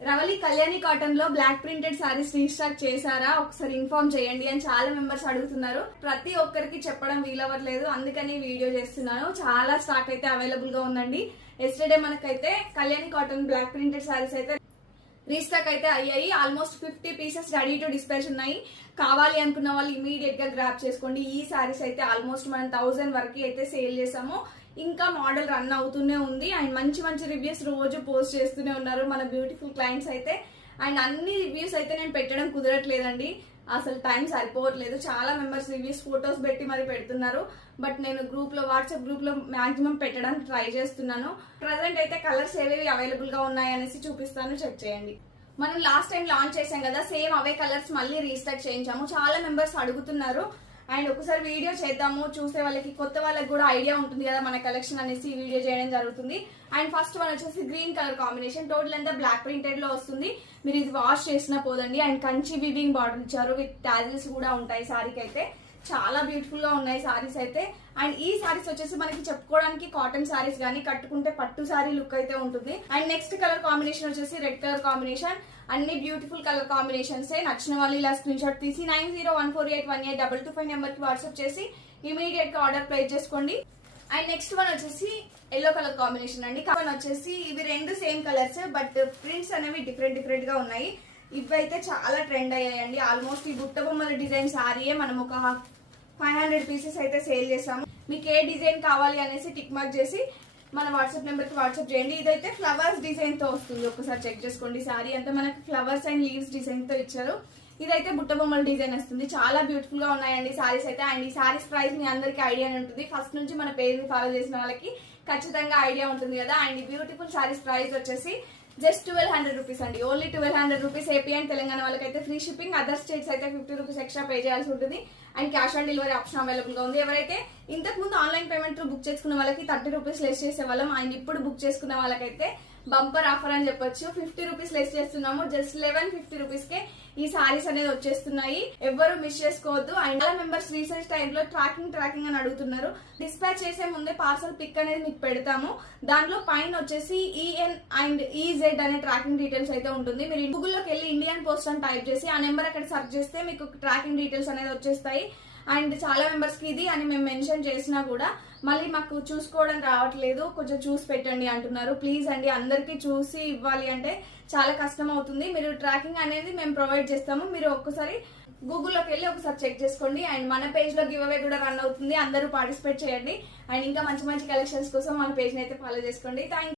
Ravali Kalyani cotton లో block printed saris restock చేశారా, ఒకసారి ఇన్ఫార్మ్ చేయండి అని చాలా మెంబర్స్ అడుగుతున్నారు. ప్రతి ఒక్కరికి చెప్పడం వీలవ్వట్లేదు, అందుకని వీడియో చేస్తున్నాను. చాలా స్టాక్ అయితే అవైలబుల్ గా ఉందండి. ఎస్టర్డే మనకైతే Kalyani cotton block printed saris అయితే రీస్టాక్ అయితే అయ్యాయి. Almost 50 pieces ready to dispatch ఉన్నాయి. కావాలి అనుకున్న వాళ్ళు ఇమీడియట్ గా గ్రాప్ చేసుకోండి. ఈ సారీస్ అయితే ఆల్మోస్ట్ మనం 1000 వరకు అయితే సేల్ చేసాము. ఇంకా మోడల్ రన్ అవుతూనే ఉంది అండ్ మంచి మంచి రివ్యూస్ రోజు పోస్ట్ చేస్తూనే ఉన్నారు మన బ్యూటిఫుల్ క్లయింట్స్ అయితే. అండ్ అన్ని రివ్యూస్ అయితే నేను పెట్టడం కుదరట్లేదండి, అసలు టైం సరిపోవట్లేదు. చాలా మెంబర్స్ రివ్యూస్ ఫొటోస్ పెట్టి మరి పెడుతున్నారు, బట్ నేను గ్రూప్ లో వాట్సాప్ గ్రూప్ లో మాక్సిమం పెట్టడానికి ట్రై చేస్తున్నాను. ప్రజెంట్ అయితే కలర్స్ ఏవేవి అవైలబుల్ గా ఉన్నాయి అనేసి చూపిస్తాను, చెక్ చేయండి. మనం లాస్ట్ టైం లాంచ్ చేసాం కదా, సేమ్ అవే కలర్స్ మళ్ళీ రీస్టాక్ చేయించాము. చాలా మెంబర్స్ అడుగుతున్నారు అండ్ ఒకసారి వీడియో చేద్దాము, చూసే వాళ్ళకి కొత్త వాళ్ళకి కూడా ఐడియా ఉంటుంది కదా మన కలెక్షన్ అనేసి ఈ వీడియో చేయడం జరుగుతుంది. అండ్ ఫస్ట్ వన్ వచ్చేసి గ్రీన్ కలర్ కాంబినేషన్, టోటల్ అంతా బ్లాక్ ప్రింటెడ్ లో వస్తుంది. మీరు ఇది వాష్ చేసినా పోదండి. అండ్ కంచి వీవింగ్ బార్డర్ ఇచ్చారు, విత్ టాజిల్స్ కూడా ఉంటాయి సారీకి అయితే. చాలా బ్యూటిఫుల్ గా ఉన్నాయి సారీస్ అయితే. అండ్ ఈ సారీస్ వచ్చేసి మనకి చెప్పుకోవడానికి కాటన్ సారీస్ గానీ, కట్టుకుంటే పట్టు సారీ లుక్ అయితే ఉంటుంది. అండ్ నెక్స్ట్ కలర్ కాంబినేషన్ వచ్చేసి రెడ్ కలర్ కాంబినేషన్. అన్ని బ్యూటిఫుల్ కలర్ కాంబినేషన్స్. నచ్చిన వాళ్ళు ఇలా స్క్రీన్ షాట్ తీసి 9014818225 నెంబర్ కి వాట్సాప్ చేసి ఇమీడియట్ గా ఆర్డర్ ప్లేస్ చేసుకోండి. అండ్ నెక్స్ట్ వన్ వచ్చేసి ఎల్లో కలర్ కాంబినేషన్ అండి. వన్ వచ్చేసి ఇవి రెండు సేమ్ కలర్స్, బట్ ప్రింట్స్ అనేవి డిఫరెంట్ గా ఉన్నాయి. ఇవైతే చాలా ట్రెండ్ అయ్యాయండి. ఆల్మోస్ట్ ఈ బుట్ట బొమ్మల డిజైన్ సారీయే మనం ఒక 500 పీసెస్ అయితే సేల్ చేసాము. మీకు ఏ డిజైన్ కావాలి అనేసి టిక్ మార్క్ చేసి మన వాట్సాప్ నెంబర్ కి వాట్సాప్ చేయండి. ఇదైతే ఫ్లవర్స్ డిజైన్ తో వస్తుంది, ఒకసారి చెక్ చేసుకోండి. సారీ అంతా మనకి ఫ్లవర్స్ అండ్ లీవ్స్ డిజైన్ తో ఇచ్చారు. ఇదైతే బుట్ట బొమ్మల డిజైన్ వస్తుంది. చాలా బ్యూటిఫుల్ గా ఉన్నాయండి సారీస్ అయితే. అండ్ ఈ సారీస్ ప్రైస్ మీ అందరికి ఐడియా ఉంటుంది, ఫస్ట్ నుంచి మన పేజ్ ని ఫాలో చేసిన వాళ్ళకి ఖచ్చితంగా ఐడియా ఉంటుంది కదా. అండ్ ఈ బ్యూటిఫుల్ సారీస్ ప్రైస్ వచ్చేసి జస్ట్ 1200 రూపీస్ అండి. Only 1200 rupees. AP and Telangana వాళ్ళకైతే ఫ్రీ షిప్పింగ్, అదర్ స్టేట్స్ అయితే 50 రూపీస్ ఎక్స్ట్రా పే చేయాల్సి ఉంటుంది. And cash on delivery option available గా ఉంది. ఎవరైతే ఇంతకు ముందు ఆన్లైన్ పేమెంట్ బుక్ చేసుకున్న వాళ్ళకి 30 రూపీస్ లెస్ చేసేవాళ్ళం. అండ్ ఇప్పుడు బుక్ చేసుకున్న వాళ్ళకైతే బంపర్ ఆఫర్ అని చెప్పొచ్చు, 50 రూపీస్ లెస్ చేస్తున్నాము. జస్ట్ 1150 రూపీస్ కే ఈ సారీస్ అనేది వచ్చేస్తున్నాయి. ఎవరు మిస్ చేసుకోవద్దు. అండ్ చాలా మెంబర్స్ రీసెంట్ టైమ్ లో ట్రాకింగ్ అని అడుగుతున్నారు. డిస్పాచ్ చేసే ముందే పార్సల్ పిక్ అనేది మీకు పెడతాము. దాంట్లో పైన వచ్చేసి ఈఎన్ అండ్ ఈజెడ్ అనే ట్రాకింగ్ డీటెయిల్స్ అయితే ఉంటుంది. మీరు గూగుల్లోకి వెళ్ళి ఇండియన్ పోస్ట్ అని టైప్ చేసి ఆ నెంబర్ అక్కడ సెర్చ్ చేస్తే మీకు ట్రాకింగ్ డీటెయిల్స్ అనేది వచ్చేస్తాయి. అండ్ చాలా మెంబర్స్ కి ఇది అని మేము మెన్షన్ చేసినా కూడా మళ్ళీ మాకు చూసుకోవడం రావట్లేదు, కొంచెం చూసి పెట్టండి అంటున్నారు. ప్లీజ్ అండి, అందరికి చూసి ఇవ్వాలి అంటే చాలా కష్టం అవుతుంది. మీరు ట్రాకింగ్ అనేది మేము ప్రొవైడ్ చేస్తాము, మీరు ఒక్కసారి గూగుల్లోకి వెళ్ళి ఒకసారి చెక్ చేసుకోండి. అండ్ మన పేజ్ లో గివ్ అవే కూడా రన్ అవుతుంది, అందరూ పార్టిసిపేట్ చేయండి. అండ్ ఇంకా మంచి మంచి కలెక్షన్స్ కోసం మన పేజ్ ని అయితే ఫాలో చేసుకోండి. థ్యాంక్